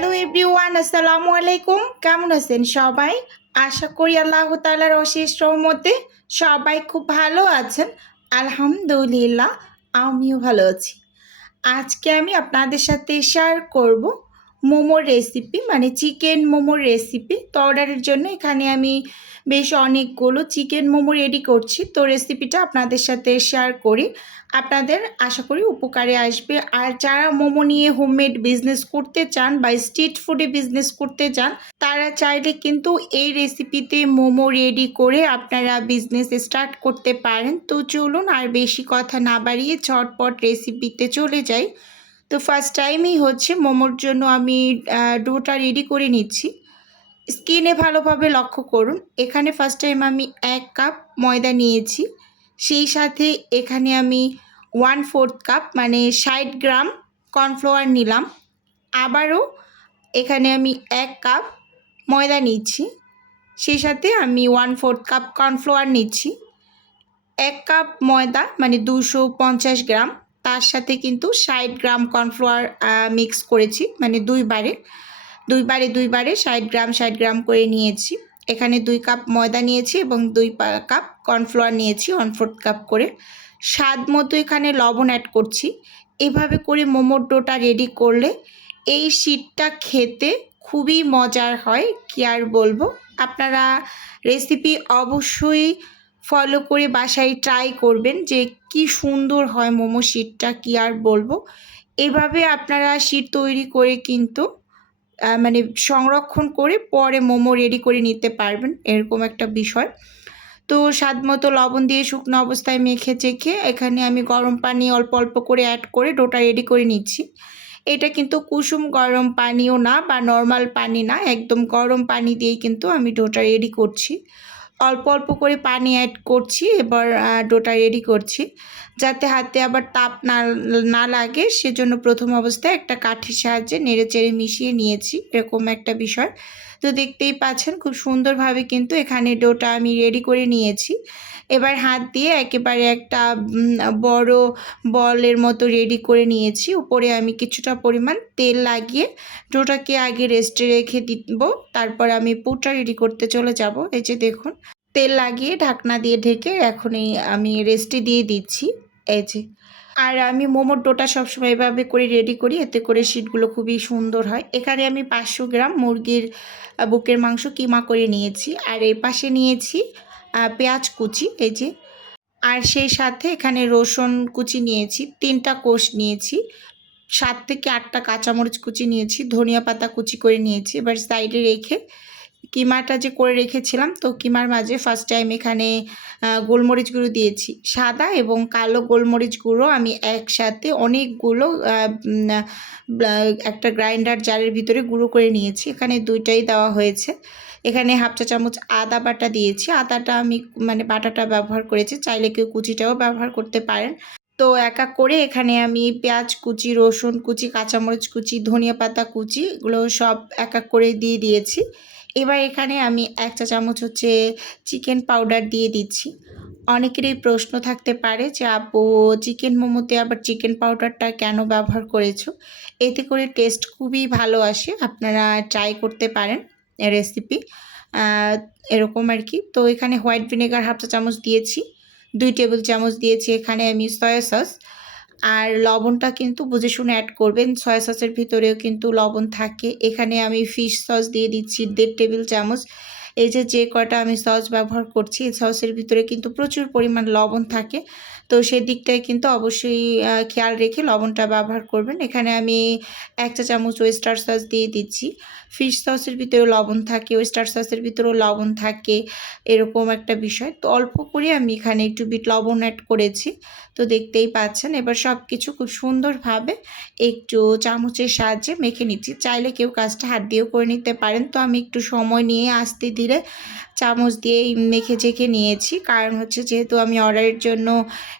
Hello everyone, আসসালামু আলাইকুম। কেমন আছেন সবাই? আশা করি আল্লাহ তাআলার অশেষ রহমতে সবাই খুব ভালো আছেন। আলহামদুলিল্লাহ, আমিও ভালো আছি। আজকে আমি আপনাদের সাথে শেয়ার করব মোমোর রেসিপি, মানে চিকেন মোমোর রেসিপি। তো অর্ডারের জন্য এখানে আমি বেশ অনেকগুলো চিকেন মোমো রেডি করছি। তো রেসিপিটা আপনাদের সাথে শেয়ার করি, আপনাদের আশা করি উপকারে আসবে। আর যারা মোমো নিয়ে হোমমেড বিজনেস করতে চান বা স্ট্রিট ফুডে বিজনেস করতে চান, তারা চাইলে কিন্তু এই রেসিপিতে মোমো রেডি করে আপনারা বিজনেস স্টার্ট করতে পারেন। তো চলুন আর বেশি কথা না বাড়িয়ে ঝটপট রেসিপিতে চলে যাই। তো ফার্স্ট টাইমই হচ্ছে মোমোর জন্য আমি ডোটা রেডি করে নিচ্ছি। স্কিনে ভালোভাবে লক্ষ্য করুন, এখানে ফার্স্ট টাইম আমি 1 কাপ ময়দা নিয়েছি, সেই সাথে এখানে আমি 1/4 কাপ মানে 60 গ্রাম কর্নফ্লাওয়ার নিলাম। আবারও এখানে আমি 1 কাপ ময়দা নিচ্ছি, সেই সাথে আমি 1/4 কাপ কর্নফ্লাওয়ার নিচ্ছি। 1 কাপ ময়দা মানে 250 গ্রাম, তার সাথে কিন্তু 60 গ্রাম কর্নফ্লাওয়ার মিক্স করেছি, মানে দুইবারে 60 গ্রাম করে নিয়েছি। এখানে 2 কাপ ময়দা নিয়েছি এবং 2 কাপ কর্নফ্লাওয়ার নিয়েছি 1/4 কাপ করে। স্বাদ মতো এখানে লবণ অ্যাড করছি। এভাবে করে মোমোর ডোটা রেডি করলে এই শীতটা খেতে খুবই মজার হয়, কি আর বলবো। আপনারা রেসিপি অবশ্যই ফলো করে বাসায় ট্রাই করবেন, যে কি সুন্দর হয় মোমো শীটটা, কি আর বলবো। এভাবে আপনারা শীট তৈরি করে কিন্তু মানে সংরক্ষণ করে পরে মোমো রেডি করে নিতে পারবেন, এরকম একটা বিষয়। তো স্বাদ মতো লবণ দিয়ে শুকনো অবস্থায় মেখে চেখে এখানে আমি গরম পানি অল্প অল্প করে অ্যাড করে ডোটা রেডি করে নিচ্ছি। এটা কিন্তু কুসুম গরম পানিও না বা নর্মাল পানি না, একদম গরম পানি দিয়েই কিন্তু আমি ডোটা রেডি করছি। অল্প অল্প করে পানি অ্যাড করছি, এবার ডোটা রেডি করছি যাতে হাতে আবার তাপ না লাগে, সেজন্য প্রথম অবস্থায় একটা কাঠির সাহায্যে নেড়ে চেড়ে মিশিয়ে নিয়েছি, এরকম একটা বিষয়। তো দেখতেই পাচ্ছেন খুব সুন্দরভাবে কিন্তু এখানে ডোটা আমি রেডি করে নিয়েছি। এবার হাত দিয়ে একেবারে একটা বড় বলের মতো রেডি করে নিয়েছি। উপরে আমি কিছুটা পরিমাণ তেল লাগিয়ে ডোটাকে আগে রেস্টে রেখে দিব, তারপর আমি পুরটা রেডি করতে চলে যাব। এই যে দেখুন, তেল লাগিয়ে ঢাকনা দিয়ে ঢেকে এখনই আমি রেস্টে দিয়ে দিচ্ছি, এই যে। আর আমি মোমোর ডোটা সবসময় এভাবে করে রেডি করি, এতে করে শীটগুলো খুবই সুন্দর হয়। এখানে আমি 500 গ্রাম মুরগির বুকের মাংস কিমা করে নিয়েছি, আর এর পাশে নিয়েছি পেঁয়াজ কুচি, এই যে। আর সেই সাথে এখানে রসুন কুচি নিয়েছি, 3টা কোষ নিয়েছি, 7 থেকে 8টা কাঁচামরিচ কুচি নিয়েছি, ধনিয়া পাতা কুচি করে নিয়েছি। এবার সাইডে রেখে কিমাটা যে করে রেখেছিলাম, তো কিমার মাঝে ফার্স্ট টাইম এখানে গোলমরিচ গুঁড়ো দিয়েছি। সাদা এবং কালো গোলমরিচ গুঁড়ো আমি একসাথে অনেকগুলো একটা গ্রাইন্ডার জারের ভিতরে গুঁড়ো করে নিয়েছি, এখানে দুইটাই দেওয়া হয়েছে। এখানে 1/2 চা চামচ আদা বাটা দিয়েছি, আদাটা আমি মানে বাটাটা ব্যবহার করেছি, চাইলে কেউ কুচিটাও ব্যবহার করতে পারেন। তো এক এক করে এখানে আমি পেঁয়াজ কুচি, রসুন কুচি, কাঁচামরিচ কুচি, ধনিয়া পাতা কুচি, এগুলো সব এক এক করে দিয়ে দিয়েছি। এবার এখানে আমি 1 চা চামচ হচ্ছে চিকেন পাউডার দিয়ে দিচ্ছি। অনেকেরই প্রশ্ন থাকতে পারে যে আপু, চিকেন মোমোতে আবার চিকেন পাউডারটা কেন ব্যবহার করেছো? এতে করে টেস্ট খুবই ভালো আসে, আপনারা ট্রাই করতে পারেন রেসিপি এরকম আর কি। তো এখানে হোয়াইট ভিনেগার 1/2 চা চামচ দিয়েছি, 2 টেবিল চামচ দিয়েছি এখানে আমি সয়া সস। আর লবণটা কিন্তু বুঝে শুনে অ্যাড করবেন, সয়া সসের ভিতরেও কিন্তু লবণ থাকে। এখানে আমি ফিশ সস দিয়ে দিচ্ছি 1.5 টেবিল চামচ। এই যে কয়টা আমি সস ব্যবহার করছি, এই সসের ভিতরে কিন্তু প্রচুর পরিমাণ লবণ থাকে, তো সেদিকটায় কিন্তু অবশ্যই খেয়াল রেখে লবণটা ব্যবহার করবেন। এখানে আমি 1 চা চামচ ওয়েস্টার সস দিয়ে দিচ্ছি। ফিশ সসের ভিতরেও লবণ থাকে, ওয়েস্টার সসের ভিতরেও লবণ থাকে, এরকম একটা বিষয়। তো অল্প করে আমি এখানে একটু বিট লবণ অ্যাড করেছি, তো দেখতেই পাচ্ছেন। এবার সব কিছু খুব সুন্দরভাবে একটু চামচের সাহায্যে মেখে নিচ্ছি, চাইলে কেউ কাজটা হাত দিয়েও করে নিতে পারেন। তো আমি একটু সময় নিয়ে আস্তে ধীরে চামচ দিয়ে মেখে চেখে নিয়েছি, কারণ হচ্ছে যেহেতু আমি অর্ডারের জন্য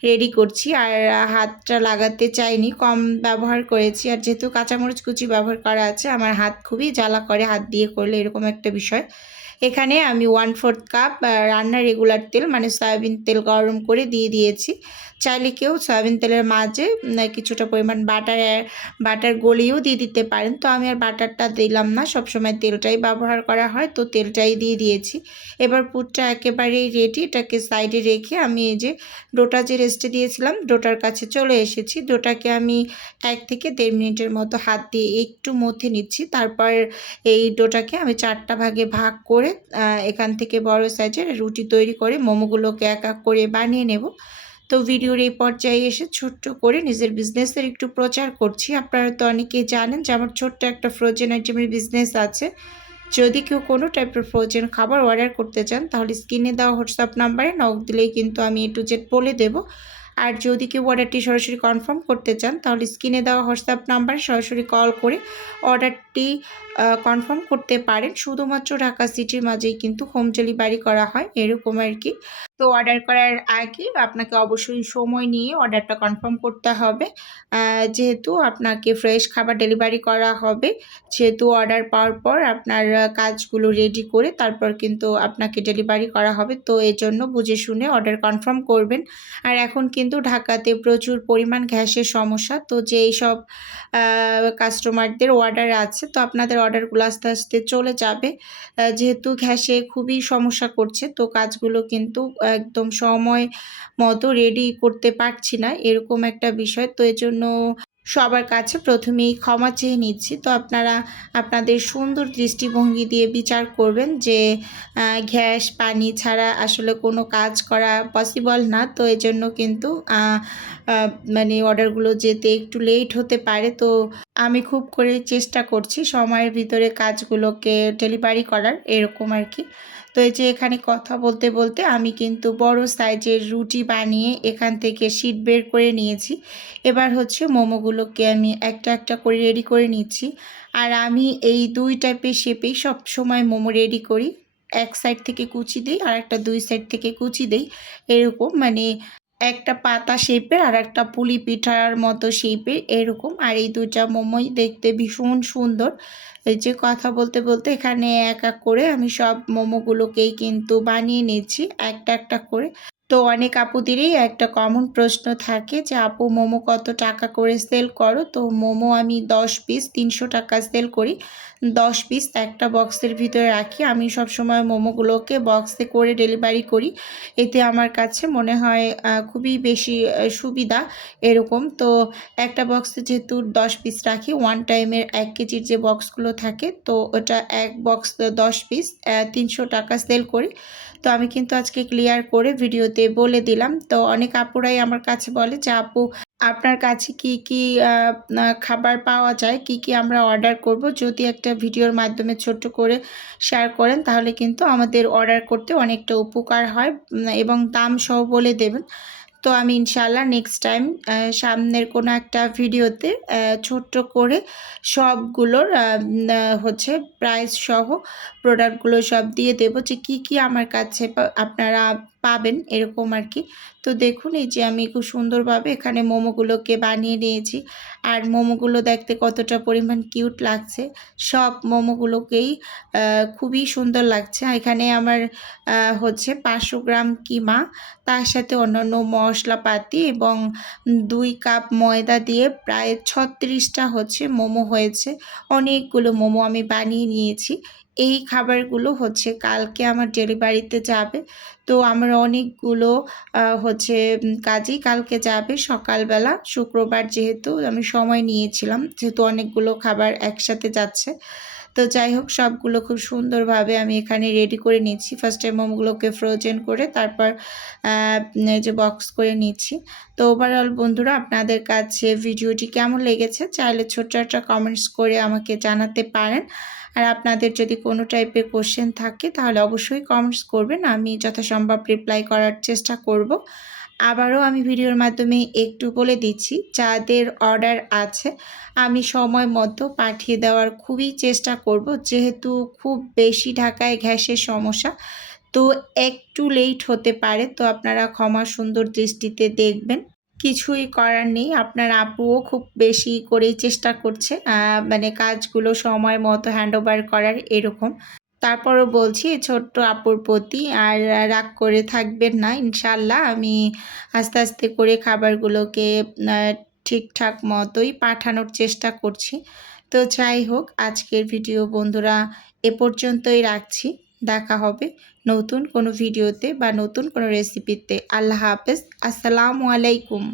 রেডি করছি আর হাতটা লাগাতে চাইনি, কম ব্যবহার করেছি। আর যেহেতু কাঁচামরিচ কুচি ব্যবহার করা আছে, আমার হাত খুবই জ্বালা করে হাত দিয়ে করলে, এরকম একটা বিষয়। এখানে আমি 1/4 কাপ রান্নার রেগুলার তেল মানে সয়াবিন তেল গরম করে দিয়ে দিয়েছি। চাইলে কেউ সয়াবিন তেলের মাঝে কিছুটা পরিমাণ বাটার গলিয়েও দিয়ে দিতে পারেন। তো আমি আর বাটারটা দিলাম না, সবসময় তেলটাই ব্যবহার করা হয়, তো তেলটাই দিয়ে দিয়েছি। এবার পুরটা একেবারেই রেডি। এটাকে সাইডে রেখে আমি এই যে ডোটা যে রেস্টে দিয়েছিলাম ডোটার কাছে চলে এসেছি। ডোটাকে আমি 1 থেকে 1.5 মিনিটের মতো হাত দিয়ে একটু মথে নিচ্ছি। তারপর এই ডোটাকে আমি 4টা ভাগে ভাগ করে এখান থেকে বড় সাইজের রুটি তৈরি করে মোমোগুলোকে এক এক করে বানিয়ে নেব। তো ভিডিওর এই পর্যায়ে এসে ছোট্ট করে নিজের বিজনেসের একটু প্রচার করছি। আপনারা তো অনেকেই জানেন যে আমার ছোট্ট একটা ফ্রোজেন আইটেমের বিজনেস আছে। যদি কেউ কোনো টাইপের ফ্রোজেন খাবার অর্ডার করতে চান তাহলে স্ক্রিনে দেওয়া হোয়াটসঅ্যাপ নাম্বারে নক দিলেই কিন্তু আমি A to Z বলে দেব। আর যদি কেউ অর্ডারটি সরাসরি কনফার্ম করতে চান তাহলে স্ক্রিনে দেওয়া হোয়াটসঅ্যাপ নাম্বারে সরাসরি কল করে অর্ডারটি কনফার্ম করতে পারেন। শুধুমাত্র ঢাকা সিটির মাঝেই কিন্তু হোম ডেলিভারি করা হয়, এরকম আর কি। তো অর্ডার করার আগে আপনাকে অবশ্যই সময় নিয়ে অর্ডারটা কনফার্ম করতে হবে। যেহেতু আপনাকে ফ্রেশ খাবার ডেলিভারি করা হবে, যেহেতু অর্ডার পাওয়ার পর আপনার কাজগুলো রেডি করে তারপর কিন্তু আপনাকে ডেলিভারি করা হবে, তো এজন্য বুঝে শুনে অর্ডার কনফার্ম করবেন। আর এখন কিন্তু ঢাকাতে প্রচুর পরিমাণ গ্যাসের সমস্যা, তো যেই সব কাস্টমারদের অর্ডার আছে তো আপনাদের অর্ডারগুলো আস্তে আস্তে চলে যাবে। যেহেতু গ্যাসে খুবই সমস্যা করছে, তো কাজগুলো কিন্তু একদম সময় মতো রেডি করতে পারছি না, এরকম একটা বিষয়। তো এজন্য সবার কাছে প্রথমেই ক্ষমা চেয়ে নিচ্ছি। তো আপনারা আপনাদের সুন্দর দৃষ্টিভঙ্গি দিয়ে বিচার করবেন যে গ্যাস পানি ছাড়া আসলে কোনো কাজ করা পসিবল না। তো এজন্য কিন্তু মানে অর্ডারগুলো যেতে একটু লেট হতে পারে। তো আমি খুব করে চেষ্টা করছি সময়ের ভিতরে কাজগুলোকে ডেলিভারি করার, এরকম আর কি। তো এই যে এখানে কথা বলতে বলতে আমি কিন্তু বড় সাইজের রুটি বানিয়ে এখান থেকে শীট বের করে নিয়েছি। এবার হচ্ছে মোমোগুলোকে আমি একটা একটা করে রেডি করে নিচ্ছি। আর আমি এই 2 টাইপের শেপেই সবসময় মোমো রেডি করি। এক সাইড থেকে কুচি দিই আর একটা 2 সাইড থেকে কুচি দিই, এরকম মানে একটা পাতা শেপের আর একটা পুলি পিঠার মতো শেপের, এরকম। আর এই 2টা মোমোই দেখতে ভীষণ সুন্দর। এই যে কথা বলতে বলতে এখানে এক এক করে আমি সব মোমোগুলোকেই কিন্তু বানিয়ে নিচ্ছি একটা একটা করে। তো অনেক আপুদেরই একটা কমন প্রশ্ন থাকে যে আপু মোমো কত টাকা করে সেল করো? তো মোমো আমি 10 পিস 300 টাকা সেল করি। 10 পিস একটা বক্সের ভিতরে রাখি। আমি সবসময় মোমোগুলোকে বক্সে করে ডেলিভারি করি। এতে আমার কাছে মনে হয় খুবই বেশি সুবিধা, এরকম। তো একটা বক্সে যেহেতু 10 পিস রাখি, 1 টাইমের 1 কেজির যে বক্সগুলো থাকে তো ওটা এক বক্স 10 পিস 300 টাকা সেল করি। তো আমি কিন্তু আজকে ক্লিয়ার করে ভিডিওতে বলে দিলাম। তো অনেক আপুরাই আমার কাছে বলে যে আপু আপনার কাছে কি কি খাবার পাওয়া যায়, কি কি আমরা অর্ডার করব, যদি একটা ভিডিওর মাধ্যমে ছোট্ট করে শেয়ার করেন তাহলে কিন্তু আমাদের অর্ডার করতে অনেকটা উপকার হয় এবং দাম সহ বলে দেবেন। তো আমি ইনশাআল্লাহ নেক্সট টাইম সামনের কোনো একটা ভিডিওতে ছোট্ট করে সবগুলোর হচ্ছে প্রাইস সহ প্রোডাক্টগুলো সব দিয়ে দেব যে কি কি আমার কাছে আপনারা পাবেন, এরকম আর কি। তো দেখুন এই যে আমি খুব সুন্দরভাবে এখানে মোমোগুলোকে বানিয়ে নিয়েছি। আর মোমোগুলো দেখতে কতটা পরিমাণ কিউট লাগছে, সব মোমোগুলোকেই খুবই সুন্দর লাগছে। এখানে আমার হচ্ছে 500 গ্রাম কিমা, তার সাথে অন্যান্য মশলাপাতি এবং 2 কাপ ময়দা দিয়ে প্রায় 36টা হচ্ছে মোমো হয়েছে। অনেকগুলো মোমো আমি বানিয়ে নিয়েছি। এই খাবারগুলো হচ্ছে কালকে আমার ডেলিভারিতে যাবে। তো আমার অনেকগুলো হচ্ছে কাজই কালকে যাবে সকালবেলা, শুক্রবার যেহেতু আমি সময় নিয়েছিলাম, যেহেতু অনেকগুলো খাবার একসাথে যাচ্ছে। তো যাই হোক সবগুলো খুব সুন্দরভাবে আমি এখানে রেডি করে নিচ্ছি। ফার্স্টে মোমোগুলোকে ফ্রোজেন করে তারপর এই যে বক্স করে নিচ্ছি। তো ওভারঅল বন্ধুরা আপনাদের কাছে ভিডিওটি কেমন লেগেছে চাইলে ছোট্ট একটা কমেন্টস করে আমাকে জানাতে পারেন। আর আপনাদের যদি কোনো টাইপের কোশ্চেন থাকে তাহলে অবশ্যই কমেন্টস করবেন, আমি যথাসম্ভব রিপ্লাই করার চেষ্টা করব। আবারও আমি ভিডিওর মাধ্যমে একটু বলে দিচ্ছি, যাদের অর্ডার আছে আমি সময় মতো পাঠিয়ে দেওয়ার খুবই চেষ্টা করব। যেহেতু খুব বেশি ঢাকায় গ্যাসের সমস্যা, তো একটু লেট হতে পারে, তো আপনারা ক্ষমা সুন্দর দৃষ্টিতে দেখবেন। কিছুই করার নেই, আপনার আপুও খুব বেশি করেই চেষ্টা করছে মানে কাজগুলো সময় মতো হ্যান্ডওভার করার, এরকম। তারপরও বলছি ছোট্ট আপুর প্রতি আর রাগ করে থাকবেন না। ইনশাআল্লাহ আমি আস্তে আস্তে করে খাবারগুলোকে ঠিকঠাক মতোই পাঠানোর চেষ্টা করছি। তো যাই হোক, আজকের ভিডিও বন্ধুরা এ পর্যন্তই রাখছি। দেখা হবে নতুন কোনো ভিডিওতে বা নতুন কোনো রেসিপিতে। আল্লাহ হাফেজ। আসসালামু আলাইকুম।